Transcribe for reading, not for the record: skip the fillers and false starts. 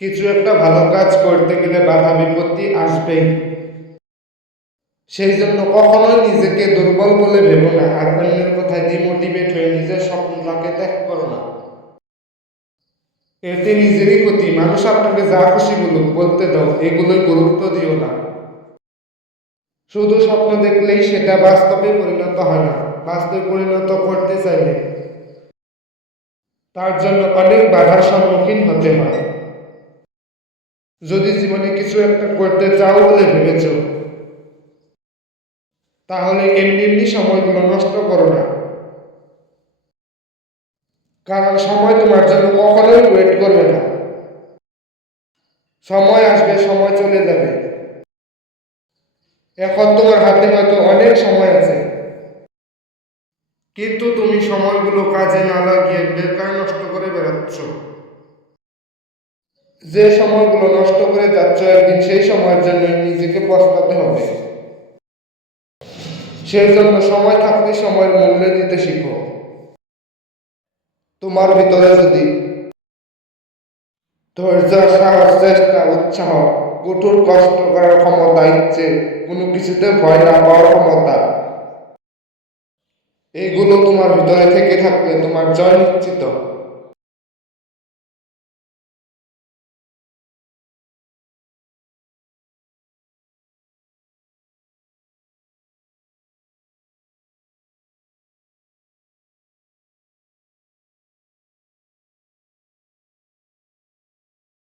কিছু একটা ভালো কাজ করতে গেলে বাধা বিপত্তি আসবেই। সেই জন্য কখনোই নিজেকে দুর্বল বলে ভেবো না, আর অন্যের কথায় ডিমোটিভেট হয়ে নিজের স্বপ্নটাকে ত্যাগ করো না। এতে নিজেরই ক্ষতি। মানুষ আপনাকে যা খুশি বলুক, বলতে দাও, এগুলোই গুরুত্ব দিও না। শুধু স্বপ্ন দেখলেই সেটা বাস্তবে পরিণত হয় না। বাস্তবে পরিণত করতে চাইলে তার জন্য অনেক বাধার সম্মুখীন হতে হয়। যদি জীবনে কিছু একটা করতে চাও বলে ভেবেছ, তাহলে এমনি এমনি সময়গুলো নষ্ট করো না। কারণ সময় তোমার জন্য কখনোই ওয়েট করবে না। সময় আসবে, সময় চলে যাবে। এখন তোমার হাতে হয়তো অনেক সময় আছে, কিন্তু তুমি সময়গুলো কাজে না লাগিয়ে বেকার নষ্ট করে বেড়াচ্ছ। যে সময়গুলো নষ্ট করে যাচ্ছ, একদিন সেই সময়ের জন্য নিজেকে পস্তাতে হবে। সেই জন্য সময় থাকতে সময়ের মূল্য দিতে শিখো। তোমার ভিতরে যদি ধৈর্য, সাহস, চেষ্টা, উৎসাহ, কঠোর কষ্ট করার ক্ষমতা, ইচ্ছে, কোনো কিছুতে ভয় না পাওয়ার ক্ষমতা, এগুলো তোমার ভিতরে থেকে থাকলে তোমার জয় নিশ্চিত।